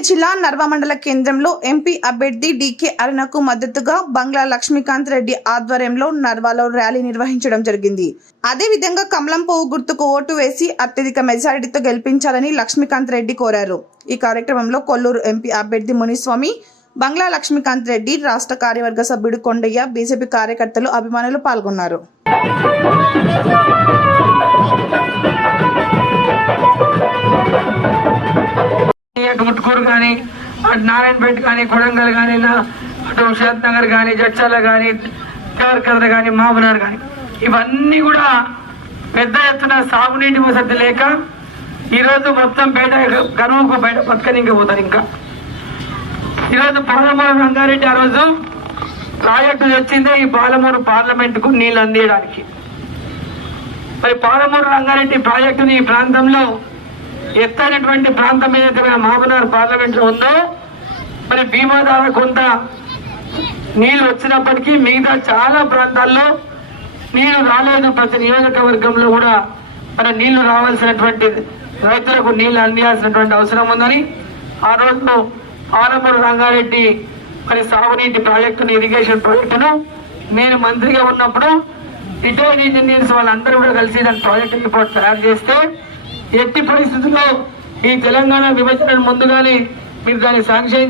కడవ మండల కేంద్రంలో ఎంపీ అభ్యర్థి డీకే అరుణకు మద్దతుగా బంగ్లా లక్ష్మీకాంత్ రెడ్డి ఆధ్వర్యంలో నర్వాలో ర్యాలీ నిర్వహించడం జరిగింది. అదేవిధంగా కమలం పువ్వు గుర్తుకు ఓటు వేసి అత్యధిక మెజారిటీతో గెలిపించాలని లక్ష్మీకాంత్ రెడ్డి కోరారు. ఈ కార్యక్రమంలో కొల్లూరు ఎంపీ అభ్యర్థి మునిస్వామి బంగ్లా లక్ష్మీకాంత్ రెడ్డి రాష్ట్ర కార్యవర్గ సభ్యుడు కొండయ్య బీజేపీ కార్యకర్తలు అభిమానులు పాల్గొన్నారు. కానీ అటు నారాయణపేట కానీ కొడంగల్ కానీ అటు షాద్ నగర్ కానీ జడ్చాల కానీ దేవరకద్ర కానీ మహబూబ్నగర్ కానీ ఇవన్నీ కూడా పెద్ద ఎత్తున సాగునీటి వసతి లేక ఈరోజు మొత్తం బయట కనుమకు బయట బతకనింక పోతారు ఇంకా. ఈరోజు పాలమూరు రంగారెడ్డి ఆ రోజు ప్రాజెక్టు వచ్చిందే ఈ పాలమూరు పార్లమెంటుకు నీళ్ళు అందియడానికి. మరి పాలమూరు రంగారెడ్డి ప్రాజెక్టుని ఈ ప్రాంతంలో ఎత్తైనటువంటి ప్రాంతం ఏదైతే మన పార్లమెంట్ ఉందో మరి భీమా ద్వారా కొంత నీళ్ళు వచ్చినప్పటికీ మిగతా చాలా ప్రాంతాల్లో నీళ్ళు రాలేదు ప్రతి నియోజకవర్గంలో కూడా మరి నీళ్ళు రావాల్సినటువంటి రైతులకు నీళ్ళు అందియాల్సినటువంటి అవసరం ఉందని ఆ రోజు ఆలమూరు రంగారెడ్డి మరి సాగునీటి ప్రాజెక్టును ఇరిగేషన్ ప్రాజెక్టును నేను మంత్రిగా ఉన్నప్పుడు రిటైర్డ్ ఇంజనీర్స్ వాళ్ళందరూ కూడా కలిసి దాని ప్రాజెక్ట్ రిపోర్ట్ తయారు చేస్తే ఎట్టి పరిస్థితుల్లో ఈ తెలంగాణ విభజన ముందుగానే మీరు దాన్ని శాంక్షన్